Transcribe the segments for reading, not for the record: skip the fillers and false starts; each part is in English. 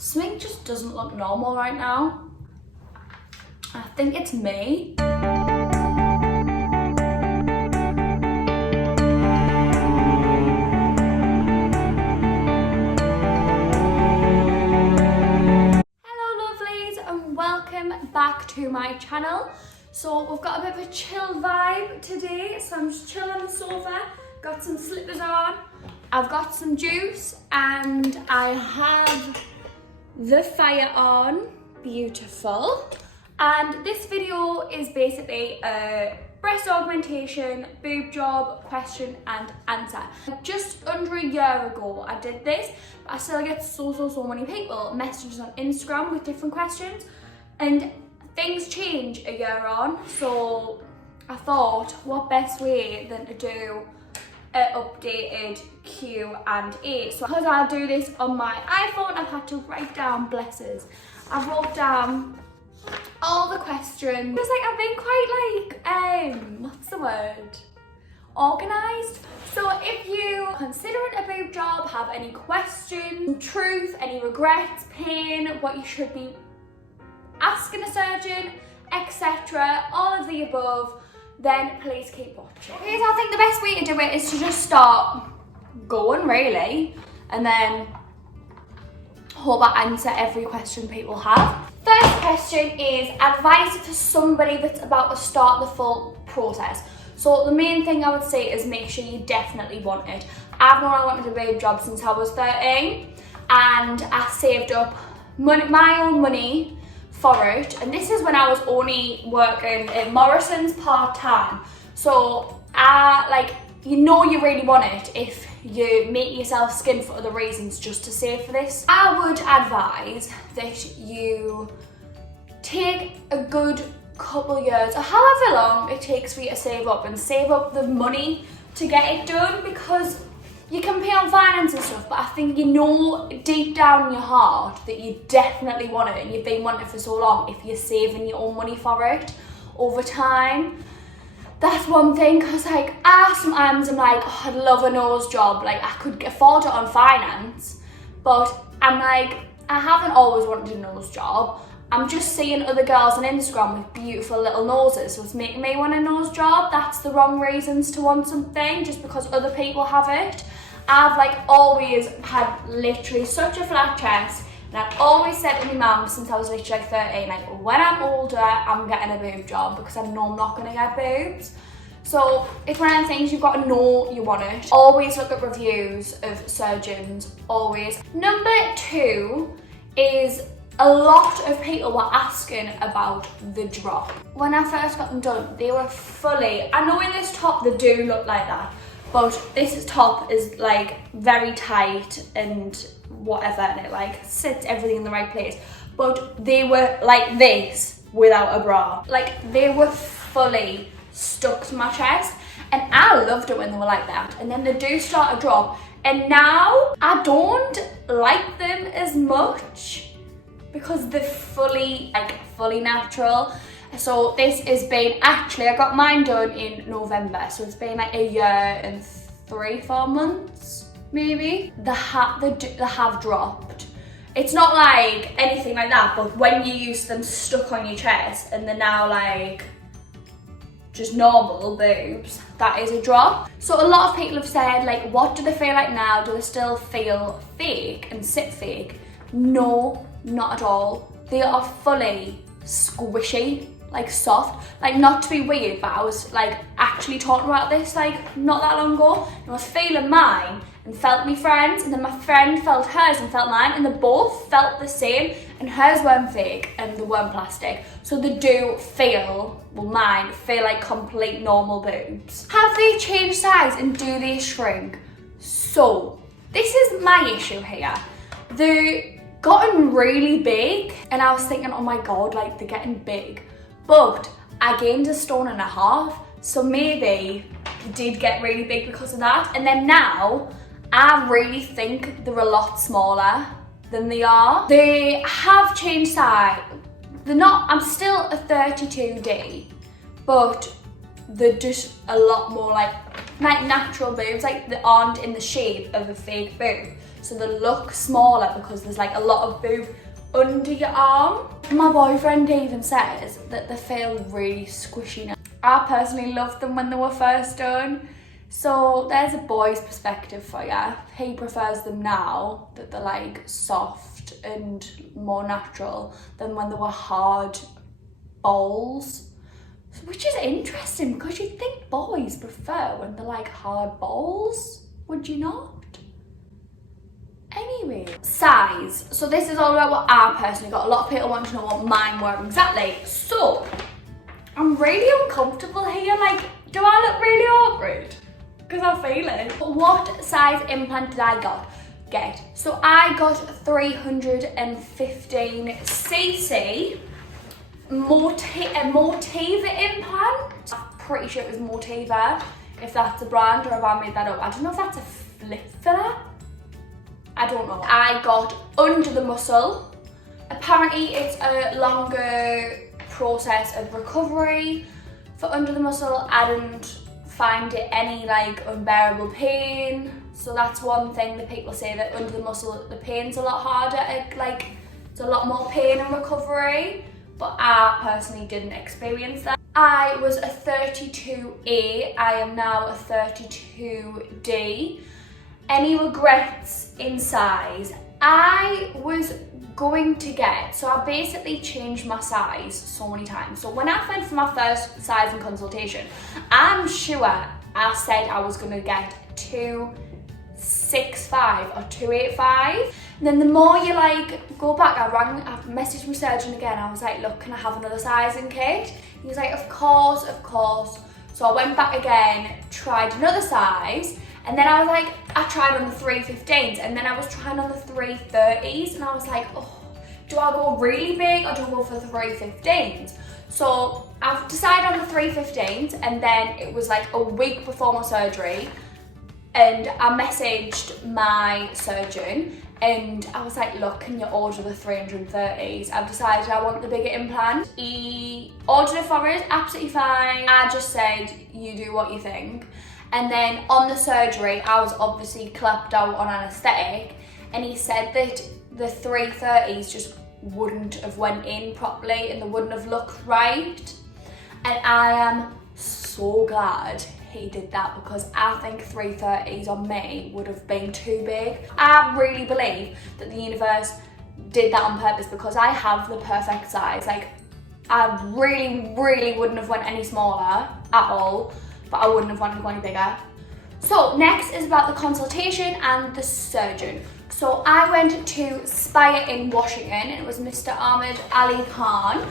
Something just doesn't look normal right now. I think it's me. Welcome back to my channel. So we've got a bit of a chill vibe today, so I'm just chilling on the sofa, got some slippers on, I've got some juice, and I have the fire on. Beautiful. And this video is basically a breast augmentation boob job question and answer. Just under a year ago I did this, but I still get so many people messages on Instagram with different questions. And things change a year on, so I thought, what best way than to do an updated Q&A. So because I do this on my iPhone, I've had to write down, blessers. I wrote down all the questions. It's like I've been quite what's the word? Organised. So if you are considering a boob job, have any questions, truth, any regrets, pain, what you should be asking a surgeon, etc., all of the above, then please keep watching. Okay, so I think the best way to do it is to just start going, really, and then hope I answer every question people have. First question is advice for somebody that's about to start the full process. So the main thing I would say is make sure you definitely want it. I've known I wanted a boob job since I was 13, and I saved up my own money for it, and this is when I was only working in Morrison's part-time. So you really want it if you make yourself skin for other reasons just to save for this. I would advise that you take a good couple years or however long it takes for you to save up the money to get it done, because you can pay on finance and stuff, but I think you know deep down in your heart that you definitely want it, and you've been wanting it for so long if you're saving your own money for it over time. That's one thing, because sometimes I'm like, oh, I'd love a nose job, like I could afford it on finance, but I'm like, I haven't always wanted a nose job. I'm just seeing other girls on Instagram with beautiful little noses, so it's making me want a nose job. That's the wrong reasons to want something, just because other people have it. I've always had literally such a flat chest, and I've always said to my mum since I was literally 13, when I'm older, I'm getting a boob job, because I know I'm not gonna get boobs. So it's one of the things you've got to know you want it. Always look at reviews of surgeons, always. Number 2 is a lot of people were asking about the drop. When I first got them done, they were fully, I know in this top they do look like that, but this top is very tight and whatever, and it sits everything in the right place. But they were like this without a bra. They were fully stuck to my chest, and I loved it when they were like that. And then they do start to drop, and now I don't like them as much because they're fully natural. So this has been, actually I got mine done in November, so it's been a year and 3-4 months maybe. They have dropped. It's not anything like that, but when you use them stuck on your chest and they're now just normal boobs, that is a drop. So a lot of people have said what do they feel like now? Do they still feel fake and sit fake? No, not at all. They are fully squishy, soft. Not to be weird, but I was actually talking about this not that long ago, and I was feeling mine and felt my friend's, and then my friend felt hers and felt mine, and they both felt the same, and hers weren't fake and they weren't plastic. So they do feel, mine feel like complete normal boobs. Have they changed size and do they shrink? So this is my issue here. They've gotten really big, and I was thinking, oh my god, they're getting big. But I gained 1.5 stone, so maybe they did get really big because of that. And then now, I really think they're a lot smaller than they are. They have changed size. They're not, I'm still a 32D, but they're just a lot more like natural boobs, they aren't in the shape of a fake boob. so they look smaller because there's like a lot of boob under your arm. My boyfriend even says that they feel really squishy now. I personally loved them when they were first done. So there's a boy's perspective for you. He prefers them now, that they're like soft and more natural than when they were hard balls. Which is interesting because you'd think boys prefer when they're like hard balls, would you not? Anyway, size. So this is all about what I personally got. A lot of people want to know what mine were exactly. So I'm really uncomfortable here. Like, do I look really awkward? Because I feel it. What size implant did I get? So I got 315cc Motiva implant. I'm pretty sure it was Motiva, if that's a brand or if I made that up. I don't know if that's a flip filler. I don't know. I got under the muscle. Apparently it's a longer process of recovery for under the muscle. I didn't find it any like unbearable pain. So that's one thing that people say, that under the muscle the pain's a lot harder, like it's a lot more pain and recovery. But I personally didn't experience that. I was a 32A, I am now a 32D. Any regrets in size? I was going to get, so I basically changed my size so many times. So when I went for my first size and consultation, I'm sure I said I was going to get 265 or 285. And then the more you like go back, I messaged my surgeon again. I was like, look, can I have another sizing kit? He was like, of course, of course. So I went back again, tried another size, and then I was like, I tried on the 315s, and then I was trying on the 330s, and I was like, oh, do I go really big or do I go for the 315s? So I've decided on the 315s, and then it was like a week before my surgery, and I messaged my surgeon, and I was like, look, can you order the 330s? I've decided I want the bigger implant. He ordered it for us, absolutely fine. I just said, you do what you think. And then on the surgery, I was obviously clapped out on anaesthetic, and he said that the 330s just wouldn't have went in properly and they wouldn't have looked right. And I am so glad he did that, because I think 330s on me would have been too big. I really believe that the universe did that on purpose, because I have the perfect size. Like, I really wouldn't have went any smaller at all, but I wouldn't have wanted to go any bigger. So next is about the consultation and the surgeon. So I went to Spire in Washington, and it was Mr. Ahmed Ali Khan.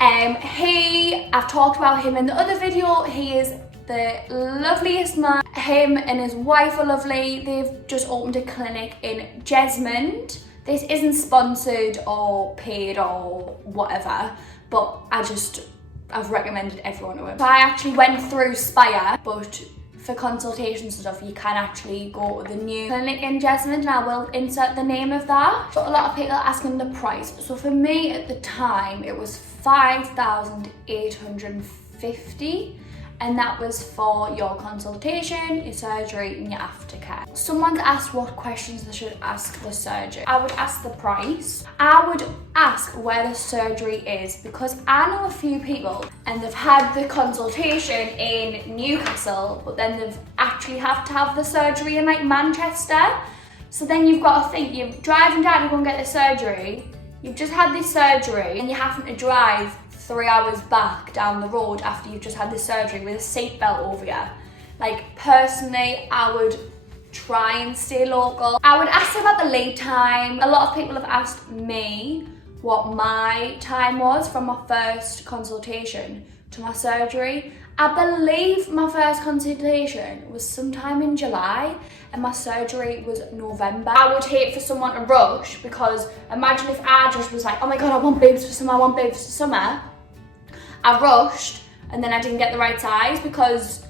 I've talked about him in the other video. He is the loveliest man. Him and his wife are lovely. They've just opened a clinic in Jesmond. This isn't sponsored or paid or whatever, but I've recommended everyone to him. So I actually went through Spire, but for consultations and stuff, you can actually go to the new clinic in Jesmond, and I will insert the name of that. But a lot of people are asking the price. So for me at the time, it was $5,850. And that was for your consultation, your surgery, and your aftercare. Someone's asked what questions they should ask the surgeon. I would ask the price. I would ask where the surgery is, because I know a few people and they've had the consultation in Newcastle, but then they've actually have to have the surgery in like Manchester. So then you've got to think, you're driving down to go and get the surgery, you've just had this surgery, and you're having to drive 3 hours back down the road after you've just had this surgery with a seatbelt over you. Like, personally, I would try and stay local. I would ask about the lead time. A lot of people have asked me what my time was from my first consultation to my surgery. I believe my first consultation was sometime in July and my surgery was November. I would hate for someone to rush, because imagine if I just was like, oh my God, I want boobs for summer, I want boobs for summer. I rushed and then I didn't get the right size, because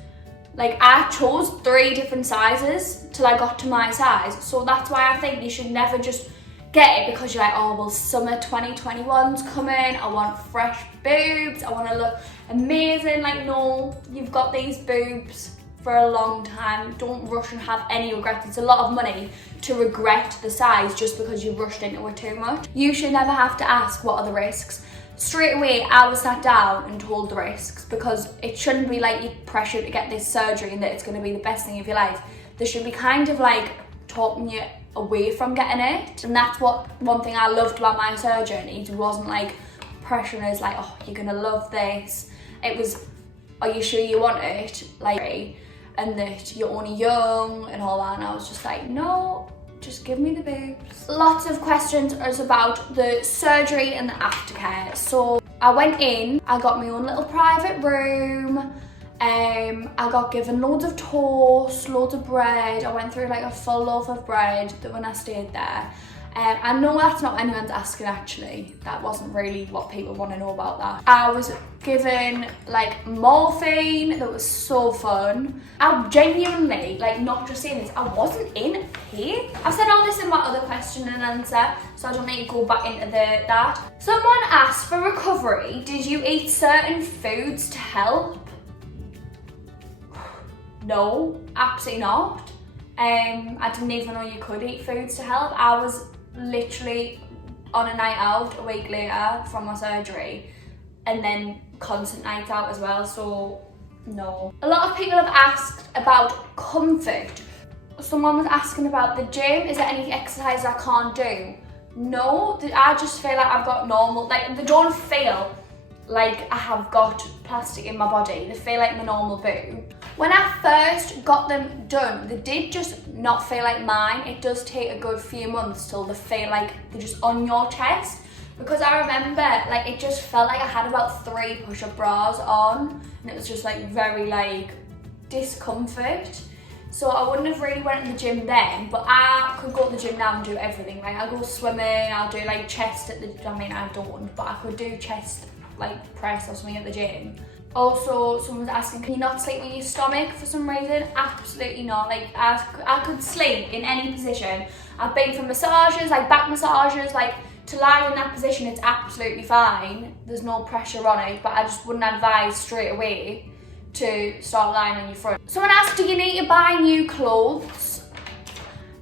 like I chose 3 different sizes till I got to my size. So that's why I think you should never just get it because you're like, oh well, summer 2021's coming, I want fresh boobs, I want to look amazing. Like, no, you've got these boobs for a long time. Don't rush and have any regrets. It's a lot of money to regret the size just because you rushed into it too much. You should never have to ask what are the risks. Straight away, I was sat down and told the risks, because it shouldn't be like you pressure to get this surgery and that it's going to be the best thing of your life. There should be kind of like talking you away from getting it. And that's one thing I loved about my surgeon. He wasn't like pressuring us like, oh, you're going to love this. It was, are you sure you want it? Like, and that you're only young and all that. And I was just like, no, just give me the boobs. Lots of questions are about the surgery and the aftercare. So I went in, I got my own little private room. I got given loads of toast, loads of bread. I went through like a full loaf of bread when I stayed there. I know that's not what anyone's asking actually. That wasn't really what people want to know about that. I was given like morphine, that was so fun. I genuinely, like not just saying this, I wasn't in pain. I've said all this in my other question and answer, so I don't need to go back into that. Someone asked for recovery, did you eat certain foods to help? No, absolutely not. I didn't even know you could eat foods to help. I was literally on a night out a week later from my surgery, and then constant nights out as well, so no. A lot of people have asked about comfort. Someone was asking about the gym. Is there any exercise I can't do? No, I just feel like I've got normal, like they don't feel like I have got plastic in my body. They feel like my normal boob. When I first got them done, they did just not feel like mine. It does take a good few months till they feel like they're just on your chest. Because I remember, like, it just felt like I had about 3 push-up bras on, and it was just like very like discomfort. So I wouldn't have really went to the gym then, but I could go to the gym now and do everything. Like I go swimming, I'll do like chest at the, I mean I don't, but I could do chest like press or something at the gym. Also, someone's asking, can you not sleep on your stomach for some reason? Absolutely not. Like I could sleep in any position. I've been for massages, like back massages, like to lie in that position, it's absolutely fine. There's no pressure on it, but I just wouldn't advise straight away to start lying on your front. Someone asked, do you need to buy new clothes?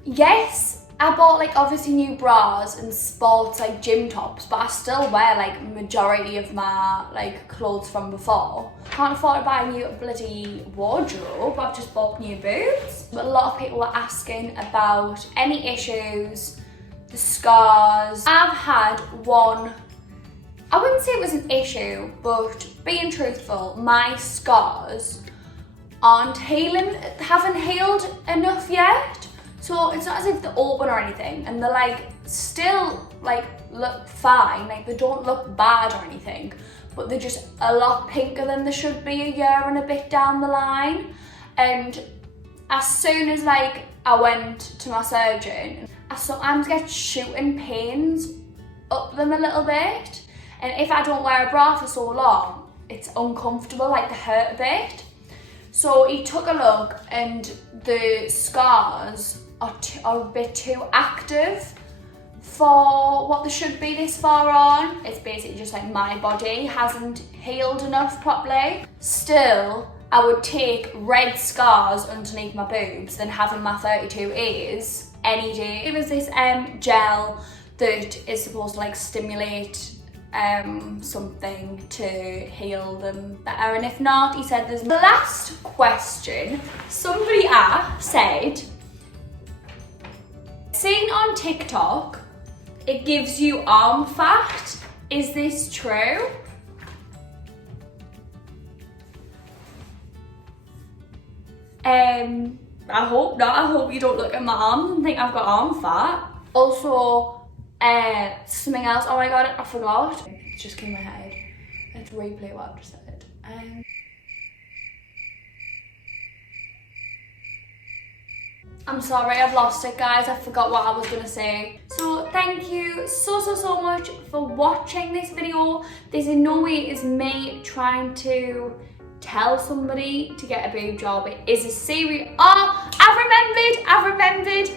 Yes. I bought like obviously new bras and sports like gym tops, but I still wear like majority of my like clothes from before. Can't afford to buy a new bloody wardrobe, I've just bought new boobs. But a lot of people were asking about any issues, the scars. I've had one, I wouldn't say it was an issue, but being truthful, my scars aren't healing, haven't healed enough yet. So it's not as if they're open or anything, and they're like still like look fine, like they don't look bad or anything, but they're just a lot pinker than they should be a year and a bit down the line. And as soon as like I went to my surgeon, I sometimes get shooting pains up them a little bit, and if I don't wear a bra for so long, it's uncomfortable, like they hurt a bit. So he took a look, and the scars are a bit too active for what they should be this far on. It's basically just like my body hasn't healed enough properly. Still, I would take red scars underneath my boobs than having my 32As any day. It was this gel that is supposed to like stimulate something to heal them better, and if not, he said there's the last question. Somebody said, seen on TikTok, it gives you arm fat. Is this true? I hope not. I hope you don't look at my arms and think I've got arm fat. Also, something else, oh my god, I forgot. It just came in my head. I had to replay what I've just said. I'm sorry, I've lost it, guys. I forgot what I was gonna say. So thank you so much for watching this video. This in no way is me trying to tell somebody to get a boob job. It is a serious, oh, I've remembered.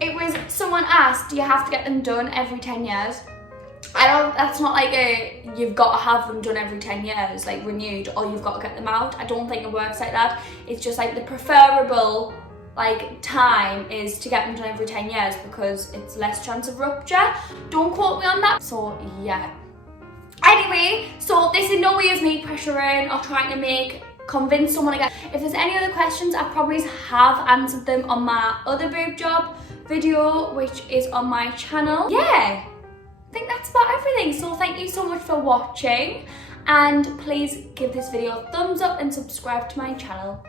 It was, someone asked, do you have to get them done every 10 years? that's not like you've got to have them done every 10 years, like renewed, or you've got to get them out. I don't think it works like that. It's just like the preferable like time is to get them done every 10 years because it's less chance of rupture. Don't quote me on that. So yeah. Anyway, so this in no way is me pressuring or trying to convince someone again. If there's any other questions, I probably have answered them on my other boob job video, which is on my channel. Yeah, I think that's about everything. So thank you so much for watching, and please give this video a thumbs up and subscribe to my channel.